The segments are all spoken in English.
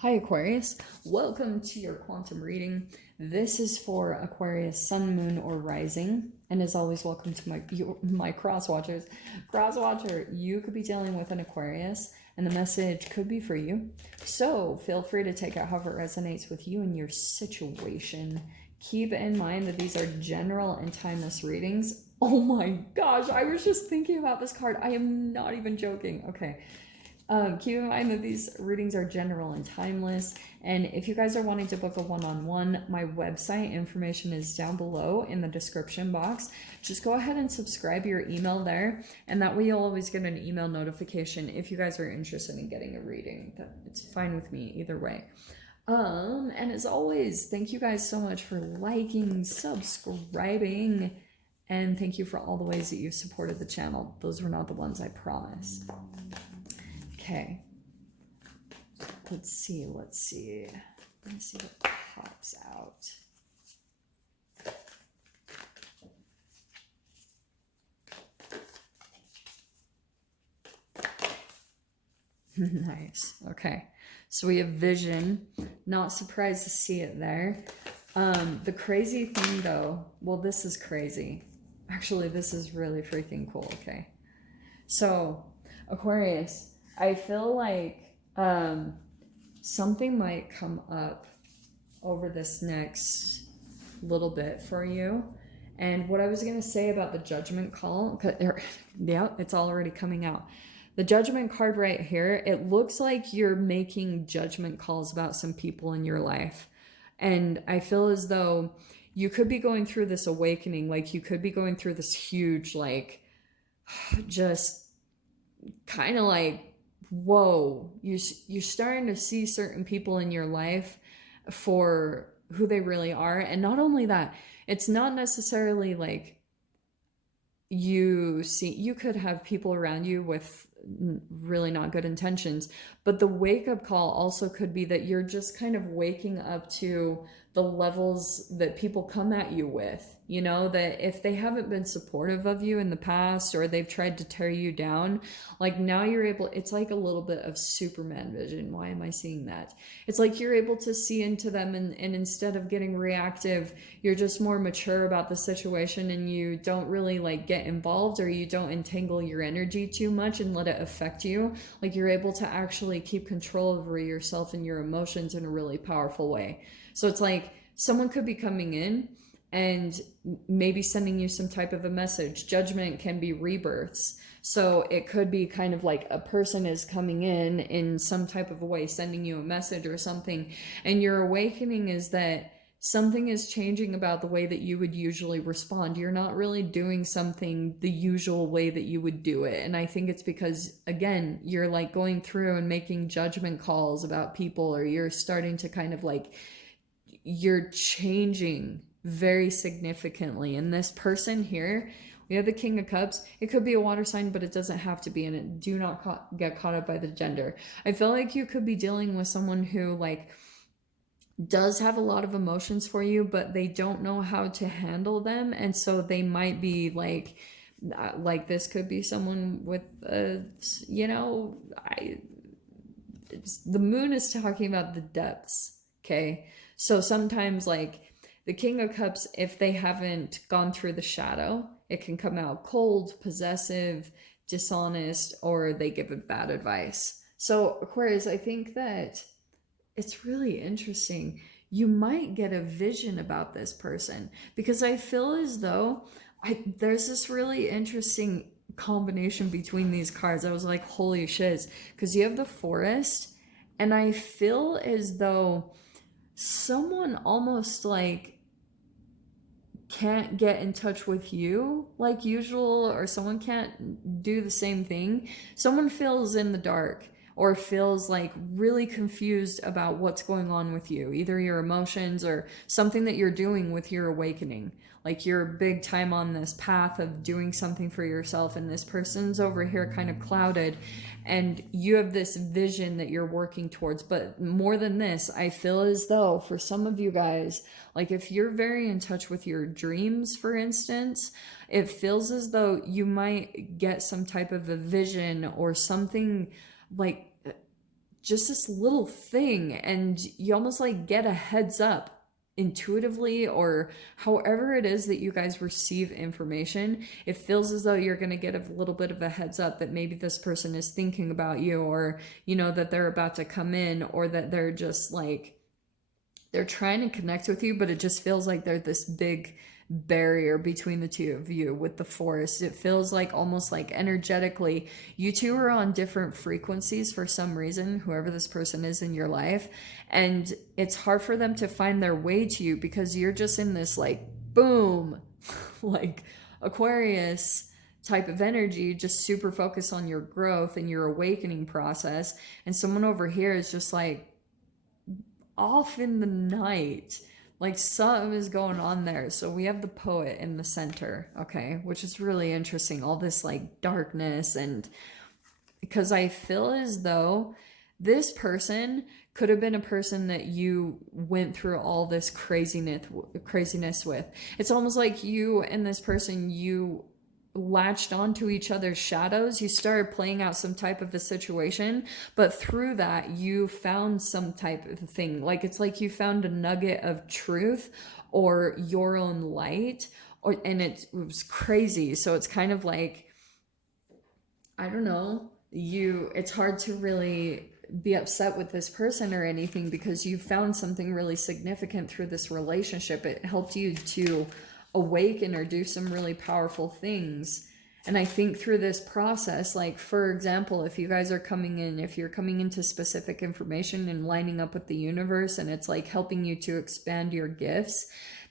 Hi Aquarius, welcome to your quantum reading. This is for Aquarius Sun, Moon, or Rising, and as always, welcome to my cross watchers. Cross watcher, you could be dealing with an Aquarius, and the message could be for you. So feel free to take it however it resonates with you and your situation. Keep in mind that these are general and timeless readings. Oh my gosh, I was just thinking about this card. I am not even joking. Okay. Keep in mind that these readings are general and timeless. And if you guys are wanting to book a one-on-one, my website information is down below in the description box. Just go ahead and subscribe your email there. And that way you'll always get an email notification if you guys are interested in getting a reading. It's fine with me either way. And as always, thank you guys so much for liking, subscribing, and thank you for all the ways that you've supported the channel. Those were not the ones, I promise. Okay, let's see. Let me see what pops out. Nice. Okay, so we have vision. Not surprised to see it there. The crazy thing though, well, this is crazy. Actually, this is really freaking cool. Okay, so Aquarius, I feel like something might come up over this next little bit for you. And what I was going to say about the judgment call, yeah, it's already coming out. The judgment card right here, it looks like you're making judgment calls about some people in your life. And I feel as though you could be going through this awakening, like you could be going through this huge, like, just kind of like, whoa, you're starting to see certain people in your life for who they really are. And not only that, it's not necessarily like you could have people around you with really not good intentions, but the wake-up call also could be that you're just kind of waking up to the levels that people come at you with, you know, that if they haven't been supportive of you in the past or they've tried to tear you down, like now you're able, it's like a little bit of Superman vision. Why am I seeing that? It's like you're able to see into them, and instead of getting reactive, you're just more mature about the situation, and you don't really like get involved, or you don't entangle your energy too much and let it affect you. Like you're able to actually keep control over yourself and your emotions in a really powerful way. So it's like someone could be coming in and maybe sending you some type of a message. Judgment can be rebirths. So it could be kind of like a person is coming in some type of a way, sending you a message or something. And your awakening is that something is changing about the way that you would usually respond. You're not really doing something the usual way that you would do it. And I think it's because, again, you're like going through and making judgment calls about people, or you're starting to kind of like, you're changing very significantly. And this person here, we have the King of Cups. It could be a water sign, but it doesn't have to be. And it do not get caught up by the gender. I feel like you could be dealing with someone who like does have a lot of emotions for you, but they don't know how to handle them. And so they might be like this could be someone with you know, the moon is talking about the depths. Okay, so sometimes like the King of Cups, if they haven't gone through the shadow, it can come out cold, possessive, dishonest, or they give a bad advice. So Aquarius, I think that it's really interesting. You might get a vision about this person, because I feel as though there's this really interesting combination between these cards. I was like, holy shit, because you have the Forest, and I feel as though someone almost like can't get in touch with you like usual, or someone can't do the same thing. Someone feels in the dark, or feels like really confused about what's going on with you, either your emotions or something that you're doing with your awakening. Like you're big time on this path of doing something for yourself, and this person's over here kind of clouded, and you have this vision that you're working towards. But more than this, I feel as though for some of you guys, like if you're very in touch with your dreams, for instance, it feels as though you might get some type of a vision or something like just this little thing, and you almost like get a heads up intuitively, or however it is that you guys receive information. It feels as though you're going to get a little bit of a heads up that maybe this person is thinking about you, or that they're about to come in, or that they're just like, they're trying to connect with you, but it just feels like they're this big barrier between the two of you with the forest. It feels like almost like energetically you two are on different frequencies for some reason, whoever this person is in your life, and it's hard for them to find their way to you because you're just in this like boom like Aquarius type of energy, just super focused on your growth and your awakening process, and someone over here is just like off in the night. Like something is going on there. So we have the poet in the center, okay, which is really interesting. All this like darkness, and because I feel as though this person could have been a person that you went through all this craziness with. It's almost like you and this person, you latched onto each other's shadows. You started playing out some type of a situation, but through that you found some type of thing. Like it's like you found a nugget of truth or your own light, and it was crazy. So it's kind of like, I don't know, it's hard to really be upset with this person or anything because you found something really significant through this relationship. It helped you to awaken or do some really powerful things. And I think through this process, like for example, if you guys are if you're coming into specific information and lining up with the universe, and it's like helping you to expand your gifts,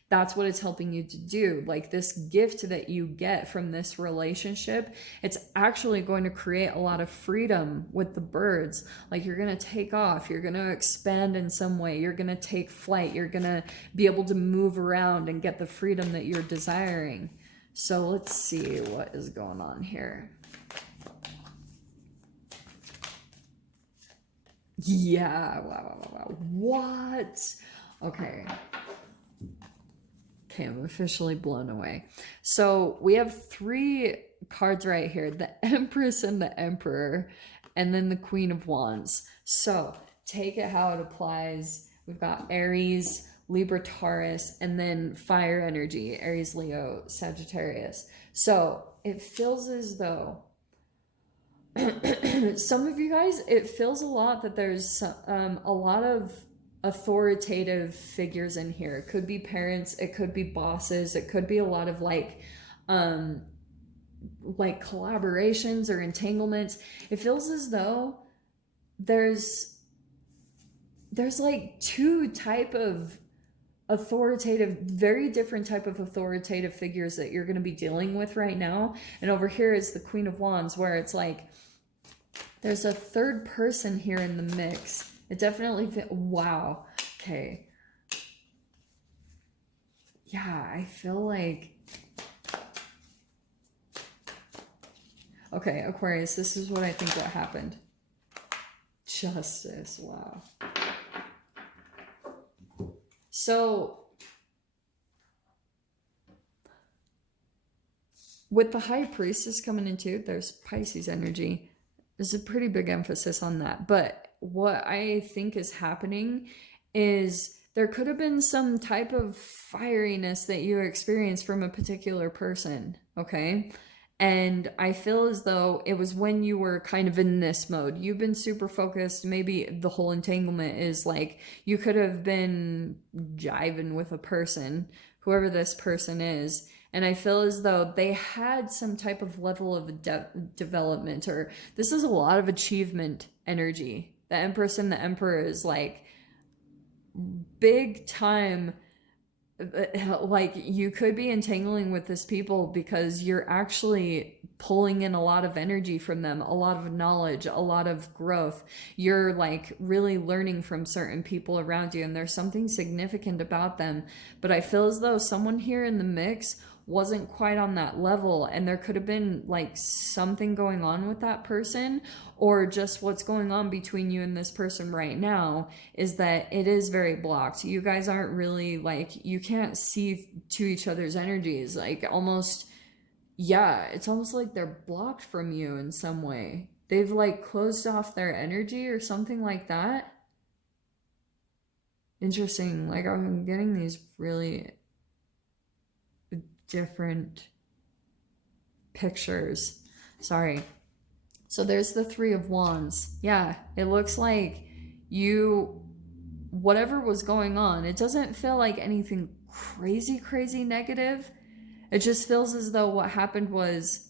that's what it's helping you to do. Like this gift that you get from this relationship, it's actually going to create a lot of freedom with the birds. Like you're going to take off, you're going to expand in some way, you're going to take flight, you're going to be able to move around and get the freedom that you're desiring. So let's see what is going on here. Yeah, wow. What? Okay, I'm officially blown away. So we have 3 cards right here, the Empress and the Emperor, and then the Queen of Wands. So take it how it applies. We've got Aries, Libra, Taurus, and then fire energy, Aries, Leo, Sagittarius. So it feels as though some of you guys, it feels a lot that there's a lot of authoritative figures in here. It could be parents, it could be bosses, it could be a lot of like collaborations or entanglements. It feels as though there's like 2 type of authoritative, very different type of authoritative figures that you're going to be dealing with right now. And over here is the Queen of Wands, where it's like there's a third person here in the mix. It definitely wow. Okay. Yeah, I feel like, okay, Aquarius, this is what I think what happened. Justice, wow. So with the High Priestess coming in too, there's Pisces energy. There's a pretty big emphasis on that. But what I think is happening is there could have been some type of fieriness that you experienced from a particular person, okay? And I feel as though it was when you were kind of in this mode. You've been super focused. Maybe the whole entanglement is like you could have been jiving with a person, whoever this person is. And I feel as though they had some type of level of development, or this is a lot of achievement energy. The Empress and the Emperor is like big time. Like you could be entangling with this people because you're actually pulling in a lot of energy from them, a lot of knowledge, a lot of growth. You're like really learning from certain people around you, and there's something significant about them. But I feel as though someone here in the mix wasn't quite on that level, and there could have been like something going on with that person, or just what's going on between you and this person right now is that it is very blocked. You guys aren't really like, you can't see to each other's energies, like almost, yeah, it's almost like they're blocked from you in some way. they've like closed off their energy or something like that. Interesting. Like I'm getting these really different pictures. Sorry. So there's the Three of Wands. Yeah, it looks like you, whatever was going on, it doesn't feel like anything crazy, crazy negative. It just feels as though what happened was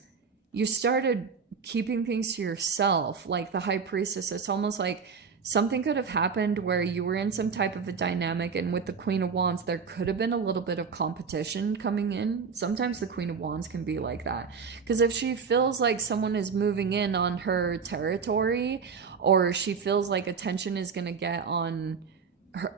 you started keeping things to yourself, like the High Priestess. It's almost like something could have happened where you were in some type of a dynamic, and with the Queen of Wands, there could have been a little bit of competition coming in. Sometimes the Queen of Wands can be like that. Because if she feels like someone is moving in on her territory, or she feels like attention is going to get on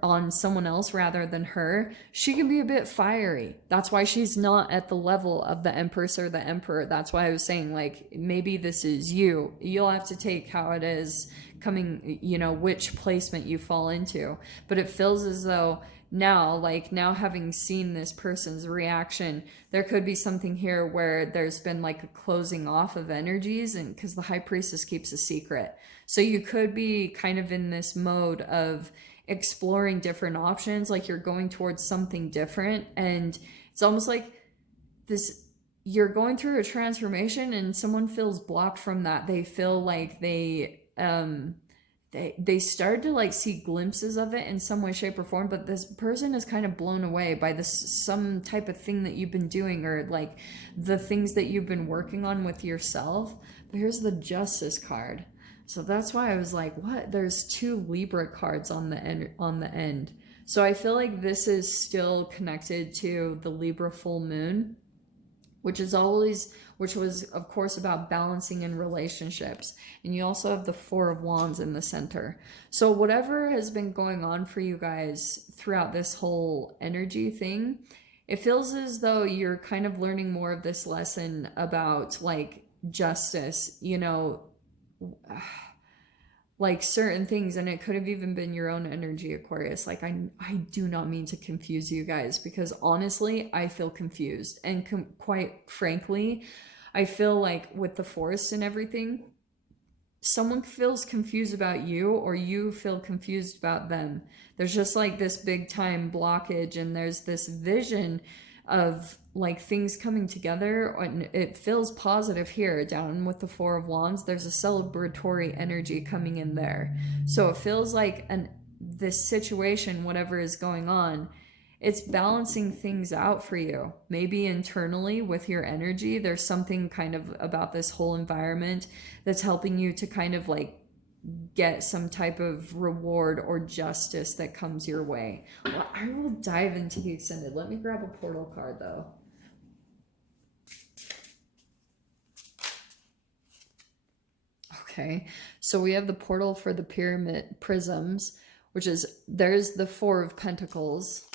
on someone else rather than her, she can be a bit fiery. That's why she's not at the level of the Empress or the Emperor. That's why I was saying, like, maybe this is you. You'll have to take how it is coming, you know, which placement you fall into. But it feels as though now, like, now having seen this person's reaction, there could be something here where there's been like a closing off of energies, and because the High Priestess keeps a secret. So you could be kind of in this mode of exploring different options, like you're going towards something different, and it's almost like this, you're going through a transformation and someone feels blocked from that. They feel like they started to like see glimpses of it in some way, shape, or form, but this person is kind of blown away by this some type of thing that you've been doing, or like the things that you've been working on with yourself. But here's the Justice card. So that's why I was like, what? There's two Libra cards on the end. So I feel like this is still connected to the Libra full moon, which was of course about balancing in relationships. And you also have the Four of Wands in the center. So whatever has been going on for you guys throughout this whole energy thing, it feels as though you're kind of learning more of this lesson about like justice, you know, like certain things. And it could have even been your own energy, Aquarius. Like I do not mean to confuse you guys, because honestly I feel confused, and quite frankly I feel like with the forest and everything, someone feels confused about you, or you feel confused about them. There's just like this big time blockage, and there's this vision of like things coming together, and it feels positive here. Down with the Four of Wands, there's a celebratory energy coming in there. So it feels like this situation, whatever is going on, it's balancing things out for you. Maybe internally with your energy, there's something kind of about this whole environment that's helping you to kind of like get some type of reward or justice that comes your way. Well, I will dive into the extended. Let me grab a portal card though. Okay, so we have the portal for the pyramid prisms, which is, there's the Four of Pentacles.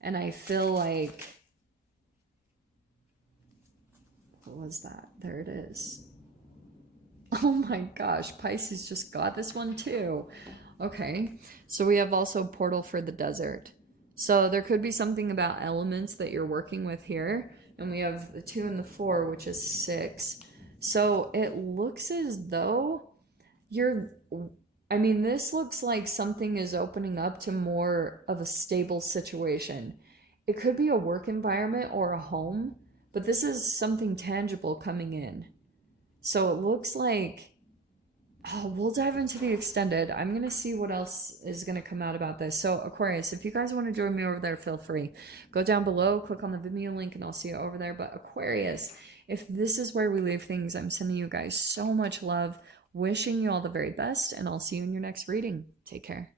And I feel like, what was that? There it is. Oh my gosh, Pisces just got this one too. Okay, so we have also portal for the desert. So there could be something about elements that you're working with here. And we have the 2 and the 4, which is 6. So it looks as though this looks like something is opening up to more of a stable situation. It could be a work environment or a home, but this is something tangible coming in. So it looks like, we'll dive into the extended. I'm going to see what else is going to come out about this. So Aquarius, if you guys want to join me over there, feel free. Go down below, click on the Vimeo link, and I'll see you over there. But Aquarius, if this is where we leave things, I'm sending you guys so much love, wishing you all the very best, and I'll see you in your next reading. Take care.